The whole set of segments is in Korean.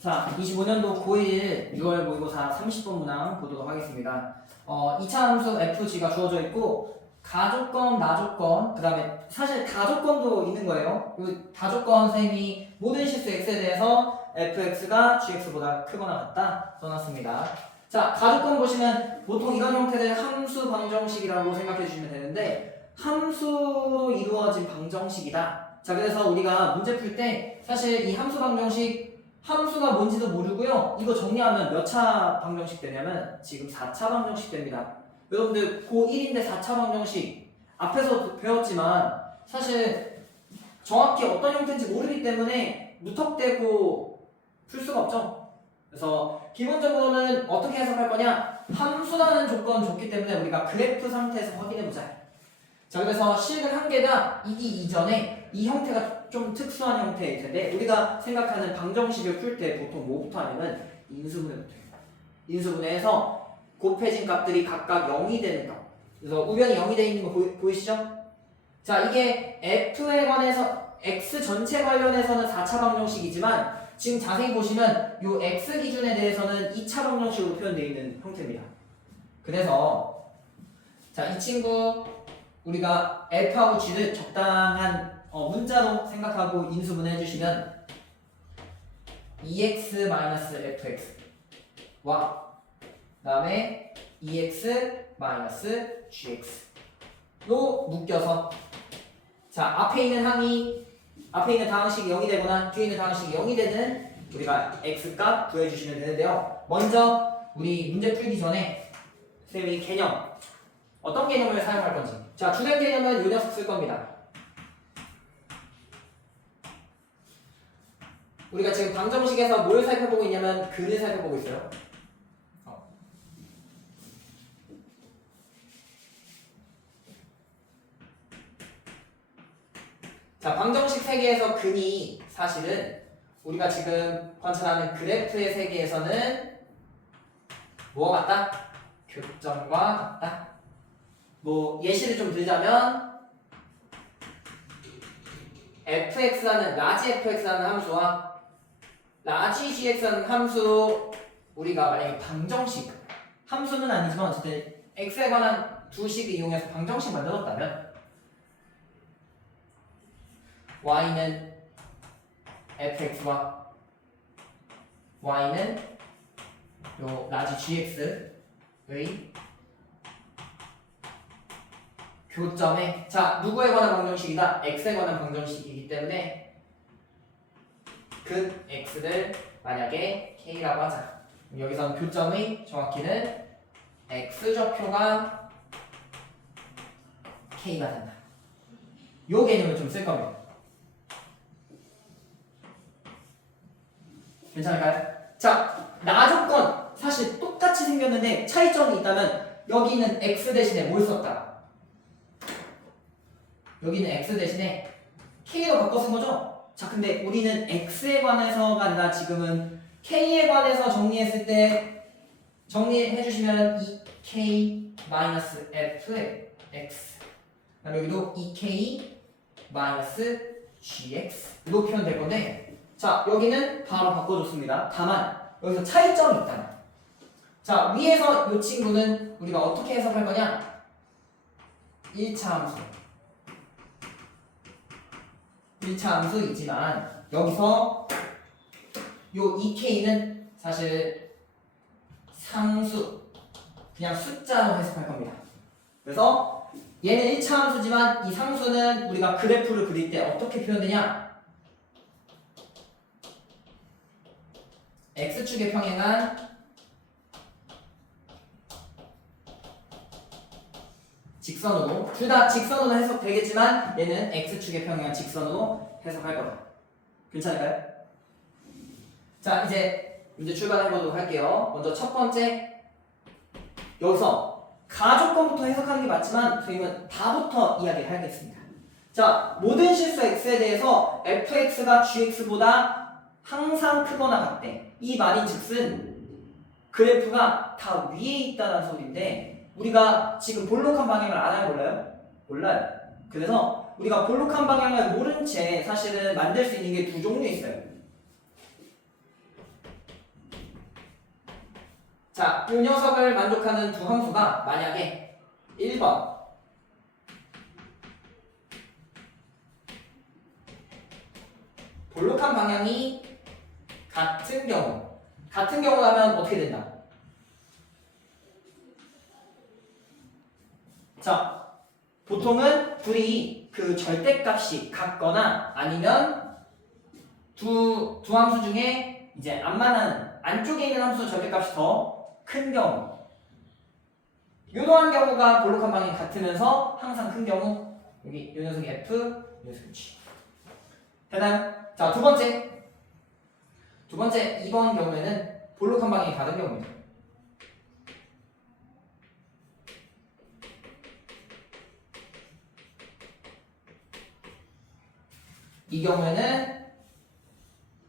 자, 25년도 고1 6월 모의고사 30번 문항 보도록 하겠습니다. 2차 함수 fg가 주어져 있고 가조건, 나조건, 그 다음에 사실 다조건도 있는 거예요. 이 다조건 셈이 모든 실수 x에 대해서 fx가 gx보다 크거나 같다 써놨습니다. 자, 가조건 보시면 보통 이런 형태를 함수 방정식이라고 생각해 주시면 되는데 함수로 이루어진 방정식이다. 자, 그래서 우리가 문제 풀 때 사실 이 함수 방정식 함수가 뭔지도 모르고요. 이거 정리하면 몇 차 방정식 되냐면 지금 4차 방정식 됩니다. 여러분들 고1인데 4차 방정식 앞에서 배웠지만 사실 정확히 어떤 형태인지 모르기 때문에 무턱대고 풀 수가 없죠. 그래서 기본적으로는 어떻게 해석할 거냐? 함수라는 조건 좋기 때문에 우리가 그래프 상태에서 확인해보자. 자, 그래서 식은 한 개가 이기 이전에 이 형태가 좀 특수한 형태일 텐데 우리가 생각하는 방정식을 풀 때 보통 뭐부터 하냐면 인수분해부터 해요. 인수분해해서 곱해진 값들이 각각 0이 되는 값. 그래서 우변이 0이 되어 있는 거 보이시죠? 자, 이게 f에 관해서 x 전체 관련해서는 4차 방정식이지만 지금 자세히 보시면 이 x 기준에 대해서는 2차 방정식으로 표현되어 있는 형태입니다. 그래서 자, 이 친구 우리가 f하고 g를 적당한 문자로 생각하고 인수분해 해주시면 2x-fx와 그 다음에 2x-gx로 묶여서 자, 앞에 있는 다항식이 0이 되거나 뒤에 있는 다항식이 0이 되는 우리가 x값 구해주시면 되는데요. 먼저 우리 문제 풀기 전에 선생님이 개념 어떤 개념을 사용할 건지 자, 주된 개념은 요 녀석 쓸 겁니다. 우리가 지금 방정식에서 뭘 살펴보고 있냐면 근을 살펴보고 있어요. 자, 방정식 세계에서 근이 사실은 우리가 지금 관찰하는 그래프의 세계에서는 뭐와 같다? 교점과 같다. 뭐 예시를 좀 들자면 fx라는 라지 fx라는 함수와 라지 gx라는 함수로 우리가 만약에 방정식 함수는 아니지만 어쨌든 x에 관한 두 식을 이용해서 방정식 만들었다면 y는 fx와 y는 요 라지 gx의 교점에 자, 누구에 관한 방정식이다? x에 관한 방정식이기 때문에 그 x를 만약에 k라고 하자. 여기서는 교점의 정확히는 x좌표가 k가 된다. 요 개념을 좀 쓸 겁니다. 괜찮을까요? 자, 나조건 사실 똑같이 생겼는데 차이점이 있다면 여기는 x 대신에 뭘 썼다? 여기는 x 대신에 k로 바꿔 쓴 거죠? 자, 근데 우리는 x에 관해서가 아니라 지금은 k에 관해서 정리했을 때 정리해 주시면 2k-fx 그다음에 여기도 2k-gx로 표현될 건데 자, 여기는 바로 바꿔줬습니다. 다만 여기서 차이점이 있다. 자, 위에서 이 친구는 우리가 어떻게 해석할 거냐? 1차 함수 1차 함수이지만 여기서 요 2k는 사실 상수 그냥 숫자로 해석할 겁니다. 그래서 얘는 1차 함수지만 이 상수는 우리가 그래프를 그릴 때 어떻게 표현되냐? x축에 평행한 직선으로 둘 다 직선으로 해석되겠지만 얘는 x축에 평행한 직선으로 해석할 거다. 괜찮을까요? 자, 이제 문제 출발해 보도록 할게요. 먼저 첫 번째 여기서 가조건부터 해석하는 게 맞지만 선생님은 다부터 이야기를 하겠습니다. 자, 모든 실수 x에 대해서 fx가 gx보다 항상 크거나 같대. 이 말인즉슨 그래프가 다 위에 있다는 소리인데 우리가 지금 볼록한 방향을 알아요, 몰라요? 몰라요. 그래서 우리가 볼록한 방향을 모른 채 사실은 만들 수 있는 게 두 종류 있어요. 자, 이 녀석을 만족하는 두 함수가 만약에 1번 볼록한 방향이 같은 경우라면 어떻게 된다? 자, 보통은 둘이 그 절대값이 같거나 아니면 두 함수 중에 이제 안 만나는 안쪽에 있는 함수 절대값이 더 큰 경우, 이러한 경우가 볼록한 방향이 같으면서 항상 큰 경우, 여기 이 녀석이 F, 이 녀석이 G. 되나요? 자, 두 번째 2번 경우에는 볼록한 방향이 다른 경우입니다. 이 경우에는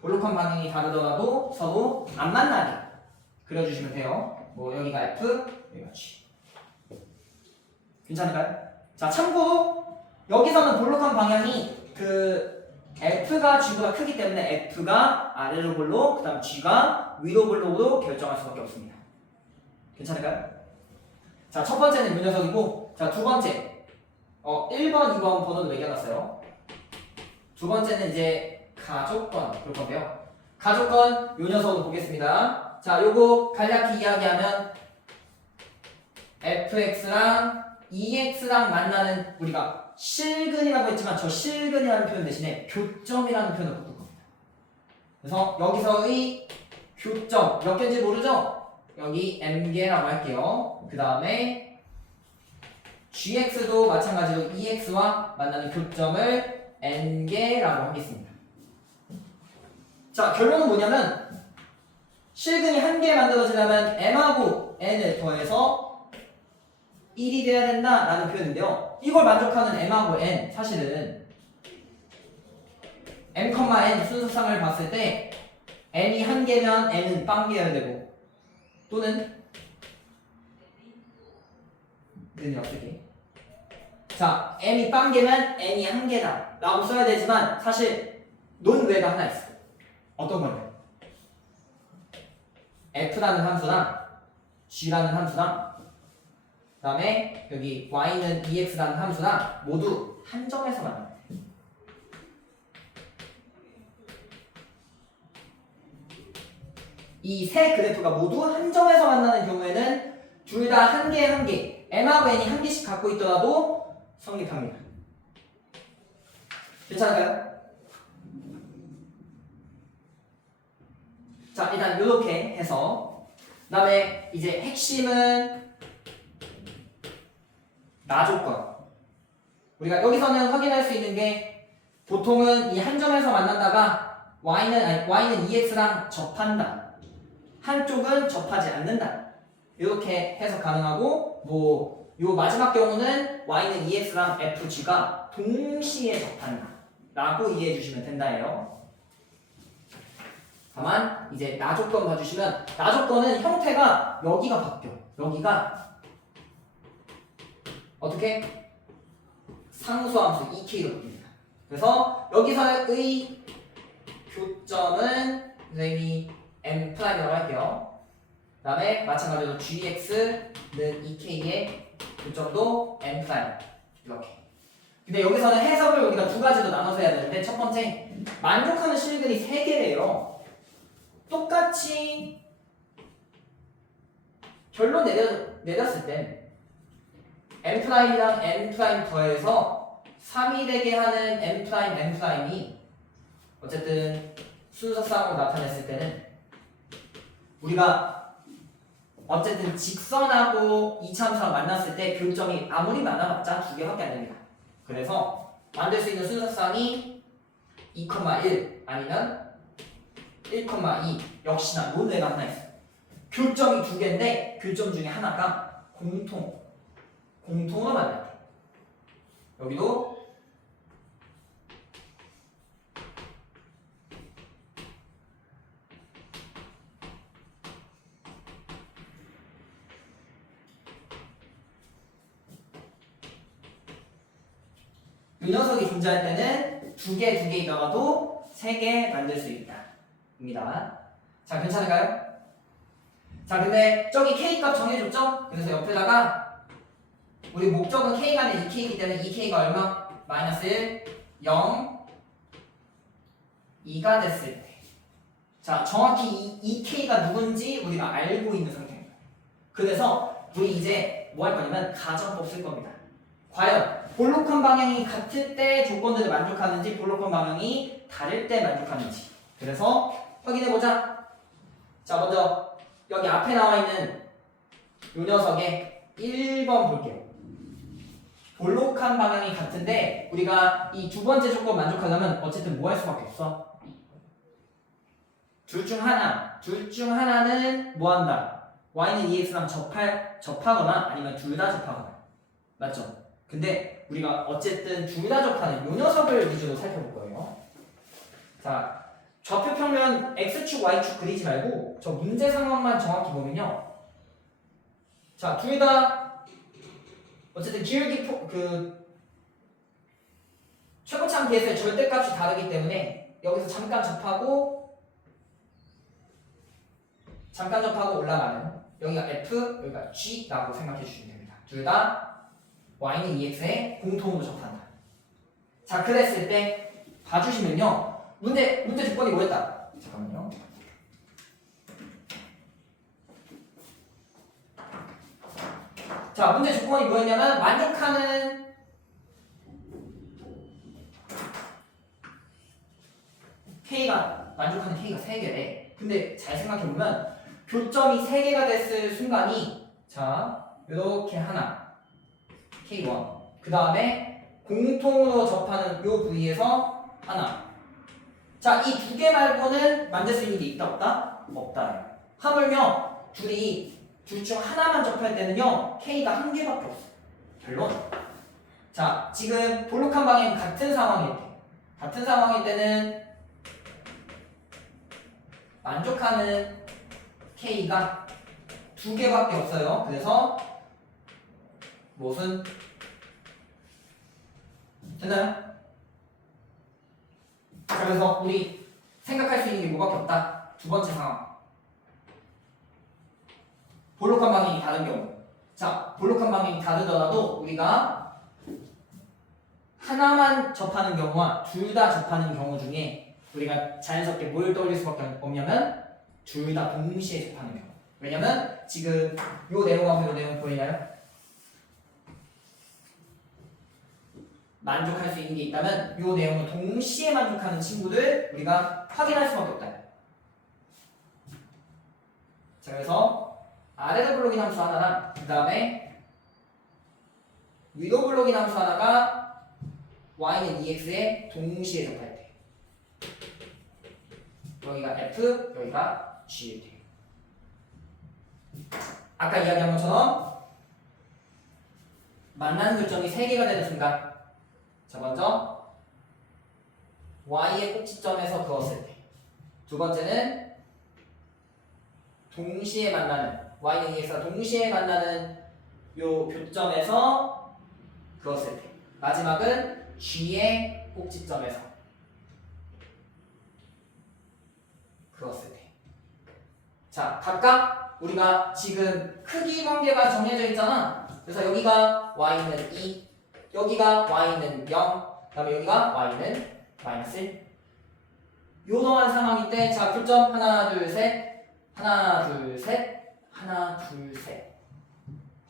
볼록한 방향이 다르더라도 서로 안 만나게 그려주시면 돼요. 뭐 여기가 F, 여기가 G. 괜찮을까요? 자, 참고로 여기서는 볼록한 방향이 그 F가 G보다 크기 때문에 F가 아래로 볼록, 그 다음 G가 위로 볼록으로 결정할 수밖에 없습니다. 괜찮을까요? 자, 첫 번째는 이 녀석이고, 자, 두 번째 1번, 2번 번호를 매겨놨어요. 두 번째는 이제 가족권 볼 건데요. 가족권 요 녀석으로 보겠습니다. 자, 요거 간략히 이야기하면 fx랑 ex랑 만나는 우리가 실근이라고 했지만 저 실근이라는 표현 대신에 교점이라는 표현을 바꿀 겁니다. 그래서 여기서의 교점 몇 개인지 모르죠? 여기 m개라고 할게요. 그 다음에 gx도 마찬가지로 ex와 만나는 교점을 n개라고 하겠습니다. 자, 결론은 뭐냐면 실근이 한 개 만들어지려면 m하고 n을 더해서 1이 돼야 된다라는 표현인데요. 이걸 만족하는 m하고 n, 사실은 m, n 순서상을 봤을 때 n이 한 개면 n은 빵개여야 되고, 또는 n이 어떻게? 자, m이 빵개면 n이 한 개다 라고 써야 되지만 사실 논외가 하나 있어. 어떤 거냐? f라는 함수랑 g라는 함수랑 그 다음에 여기 y는 ex라는 함수랑 모두 한 점에서 만나요. 이 세 그래프가 모두 한 점에서 만나는 경우에는 둘 다 한 개 한 개, m하고 n이 한 개씩 갖고 있더라도 성립합니다. 괜찮을까요? 자, 일단 이렇게 해서 그 다음에 이제 핵심은 나조건. 우리가 여기서는 확인할 수 있는 게 보통은 이 한 점에서 만난다가 y는 ex랑 접한다. 한쪽은 접하지 않는다. 이렇게 해석 가능하고, 뭐 요 마지막 경우는 y는 ex랑 fg가 동시에 접한다 라고 이해해 주시면 된다예요. 다만 이제 나조건 봐주시면 나조건은 형태가 여기가 바뀌어. 여기가 어떻게? 상수함수 EK로 바뀝니다. 그래서 여기서의 교점은 선생님이 m'이라고 할게요. 그 다음에 마찬가지로 gx는 EK의 교점도 m'. 이렇게. 근데 여기서는 해석을 우리가 두 가지로 나눠서 해야 되는데, 첫 번째, 만족하는 실근이 세 개래요. 똑같이 결론 내렸을 때 m'이랑 n' 더해서 3이 되게 하는 m'이 어쨌든 순서상으로 나타냈을 때는 우리가 어쨌든 직선하고 이차함수랑 만났을 때 교점이 아무리 많아봤자 두 개밖에 안 됩니다. 그래서 만들 수 있는 순서상이 2,1 아니면 1,2 역시나 논외가 하나 있어요. 교점이 두 개인데 교점 중에 하나가 공통으로 만날 때 여기도 이 녀석이 존재할 때는 두 개이더라도 세 개 만들 수 있다. 입니다. 자, 괜찮을까요? 자, 근데 저기 k 값 정해줬죠? 그래서 옆에다가 우리 목적은 k가 아닌 2k이기 때문에 2k가 얼마? 마이너스 1, 0, 2가 됐을 때. 자, 정확히 이 2k가 누군지 우리가 알고 있는 상태입니다. 그래서 우리 이제 뭐 할 거냐면 가정법 쓸 겁니다. 과연 볼록한 방향이 같을 때 조건들을 만족하는지 볼록한 방향이 다를 때 만족하는지. 그래서 확인해보자. 자, 먼저 여기 앞에 나와 있는 이 녀석의 1번 볼게요. 볼록한 방향이 같은데 우리가 이 두 번째 조건 만족하려면 어쨌든 뭐 할 수밖에 없어? 둘 중 하나는 뭐 한다? y는 ex랑 접하거나 아니면 둘 다 접하거나. 맞죠? 근데 우리가 어쨌든 둘 다 접하는 이 녀석을 위주로 살펴볼 거예요. 자, 좌표 평면 x축 y축 그리지 말고 저 문제 상황만 정확히 보면요. 자, 둘 다 어쨌든 기울기 최고참 계수의 절대값이 다르기 때문에 여기서 잠깐 접하고 올라가는 여기가 f, 여기가 g라고 생각해 주시면 됩니다. 둘 다 y는 ex에 공통으로 접한다. 자, 그랬을 때 봐주시면요. 문제 조건이 뭐였다? 잠깐만요. 자, 문제 조건이 뭐였냐면 만족하는 K가 3개래. 근데 잘 생각해보면 교점이 3개가 됐을 순간이 자, 이렇게 하나 K1 그 다음에 공통으로 접하는 요 부위에서 하나. 자, 이 두 개 말고는 만들 수 있는 게 있다 없다? 없다. 하물며 둘 중 하나만 접할 때는요 K가 한 개밖에 없어. 결론. 자, 지금 볼록한 방향이 같은 상황일 때는 만족하는 K가 두 개밖에 없어요. 그래서 무슨 됐나요? 자, 그래서 우리 생각할 수 있는 게 뭐밖에 없다. 두 번째 상황. 볼록한 방향이 다른 경우. 자, 볼록한 방향이 다르더라도 우리가 하나만 접하는 경우와 둘 다 접하는 경우 중에 우리가 자연스럽게 뭘 떠올릴 수밖에 없냐면 둘 다 동시에 접하는 경우. 왜냐면 지금 요 내용하고 요 내용 보이나요? 만족할 수 있는 게 있다면 요 내용을 동시에 만족하는 친구들 우리가 확인할 수밖에 없다. 자, 그래서 아래로 블록인 함수 하나랑 그 다음에 위로 블록인 함수 하나가 y는 ex에 동시에 접할 때 여기가 f, 여기가 g일 때 아까 이야기한 것처럼 만나는 교점이 3개가 되는 순간 자, 먼저 y의 꼭지점에서 그었을 때 두 번째는 동시에 만나는 y는 ex가 동시에 만나는 요 교점에서 그었을 때 마지막은 g의 꼭지점에서 그었을 때 자, 각각 우리가 지금 크기 관계가 정해져 있잖아. 그래서 여기가 y는 2 여기가 y는 0 그 다음에 여기가 y는 마이너스 1 요동한 상황일 때 자, 교점 하나 둘 셋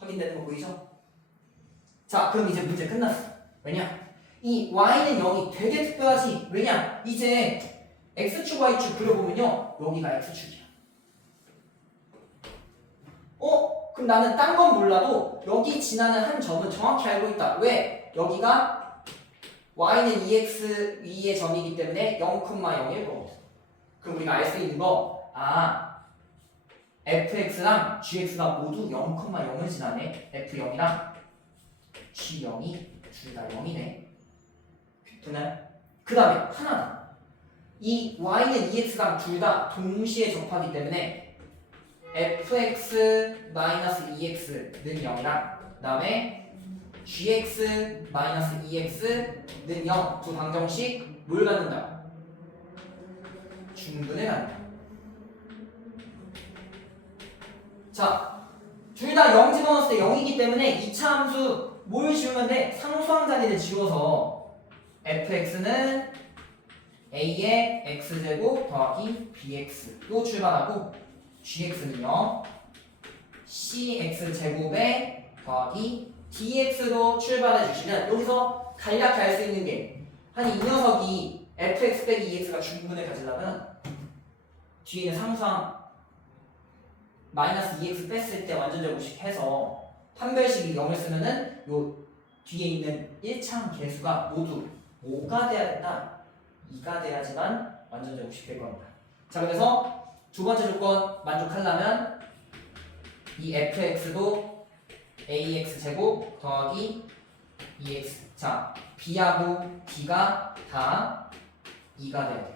확인되는 거 보이죠? 자, 그럼 이제 문제 끝났어. 왜냐? 이 y는 0이 되게 특별하지. 왜냐? 이제 x축 y축 그려보면요 여기가 x축이야. 그럼 나는 딴 건 몰라도 여기 지나는 한 점은 정확히 알고 있다. 왜? 여기가 y는 2x 위의 점이기 때문에 0,0일 거거든. 그럼 우리가 알 수 있는 거 fx랑 gx가 모두 0,0을 지나네. f0이랑 g0이 둘 다 0이네. 되나요? 그 다음에 하나다. 이 y는 2x랑 둘 다 동시에 접하기 때문에 fx-2x는 0이랑 그 다음에 gx 마이너스 2x는 0. 두 방정식 뭘 갖는다? 중분을 갖는다. 자, 둘 다 0 집어넣었을 때 0이기 때문에 2차 함수 뭘 지우면 돼? 상수항 자리를 지워서 fx는 a의 x제곱 더하기 bx로 출발하고 gx는 0 cx제곱에 더하기 dx로 출발해 주시면 여기서 간략히 알 수 있는 게 아니 이 녀석이 fx 빼기 2x가 중분을 가지려면 뒤에 있는 상수항 마이너스 2x 뺐을 때 완전 제곱식 해서 판별식이 0을 쓰면은 요 뒤에 있는 1차항 개수가 모두 5가 돼야 된다. 2가 돼야지만 완전 제곱식 될 겁니다. 자, 그래서 두 번째 조건 만족하려면 이 fx도 ax 제곱 더하기 2x. 자, b하고 d가 다 2가 돼야 돼요.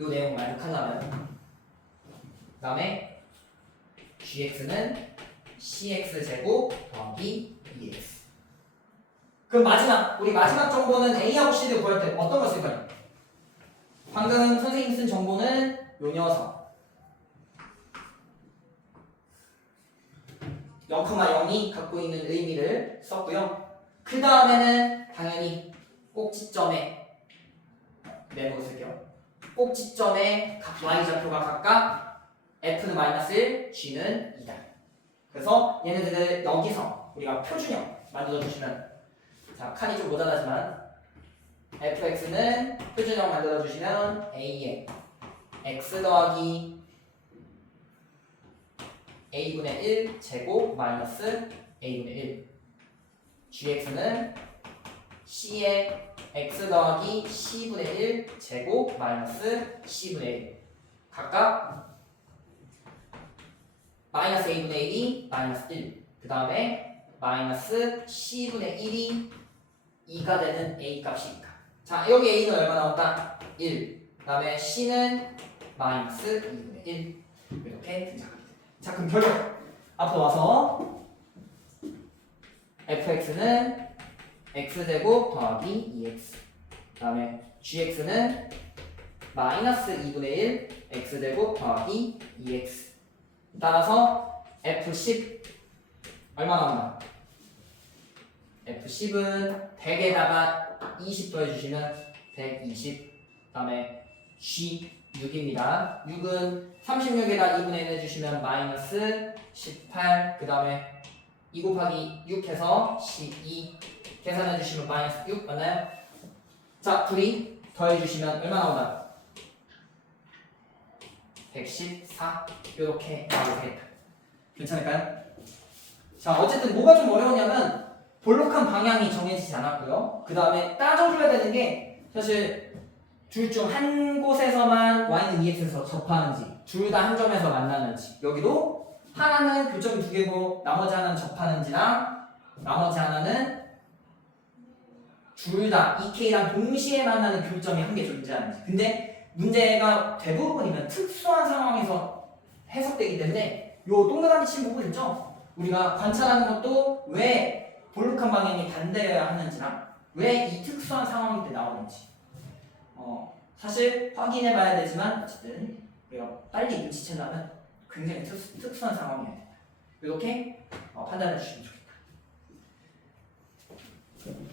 요 내용 만족하려면 그 다음에 gx는 cx 제곱 더하기 2x. 그럼 우리 마지막 정보는 a하고 c를 구할 때 어떤 걸 쓸까요? 방금 선생님 쓴 정보는 요 녀석 0,0이 갖고 있는 의미를 썼고요. 그 다음에는 당연히 꼭지점에 메모를 쓸게요. 꼭지점에 각 y좌표가 각각 f는 마이너스 1, g는 2다. 그래서 얘네들을 여기서 우리가 표준형 만들어주시면, 자, 칸이 좀 모자라지만 fx는 표준형 만들어주시면 a의 x 더하기 a분의 1 제곱 마이너스 a분의 1 gx는 c의 x 더하기 c분의 1 제곱 마이너스 c분의 1 각각 마이너스 a분의 1이 마이너스 1 그 다음에 마이너스 c분의 1이 2가 되는 a 값이니까, 자, 여기 a는 얼마 나온다? 1 그 다음에 c는 마이너스 2분의 1 이렇게 등장합니다. 자, 그럼 결국 앞으로 와서 fx는 x제곱 더하기 2x 그 다음에 gx는 마이너스 2분의 1 x제곱 더하기 2x 따라서 f10 얼마 나온다? f10은 100에다가 20 더해주시면 120 그 다음에 g6입니다. 6은 36에다 2분의 1 해주시면 마이너스 18 그 다음에 2 곱하기 6 해서 12 계산해주시면 마이너스 6 맞나요? 자, 둘이 더해주시면 얼마 나온다? 114 이렇게 나오게 되겠다. 괜찮을까요? 자, 어쨌든 뭐가 좀 어려우냐면 볼록한 방향이 정해지지 않았고요. 그 다음에 따져줘야 되는 게 사실 둘 중 한 곳에서만 y는 2x에서 접하는지 둘 다 한 점에서 만나는지, 여기도 하나는 교점이 두 개고 나머지 하나는 접하는지랑 나머지 하나는 둘 다 EK랑 동시에 만나는 교점이 한 개 존재하는지. 근데 문제가 대부분이면 특수한 상황에서 해석되기 때문에 요 동그라미 친 부분 있죠? 우리가 관찰하는 것도 왜 볼록한 방향이 반대여야 하는지랑 왜 이 특수한 상황일 때 나오는지 사실 확인해 봐야 되지만 어쨌든 우리가 빨리 눈치채려면 굉장히 특수한 상황이어야 된다. 이렇게 판단해 주시면 좋겠다.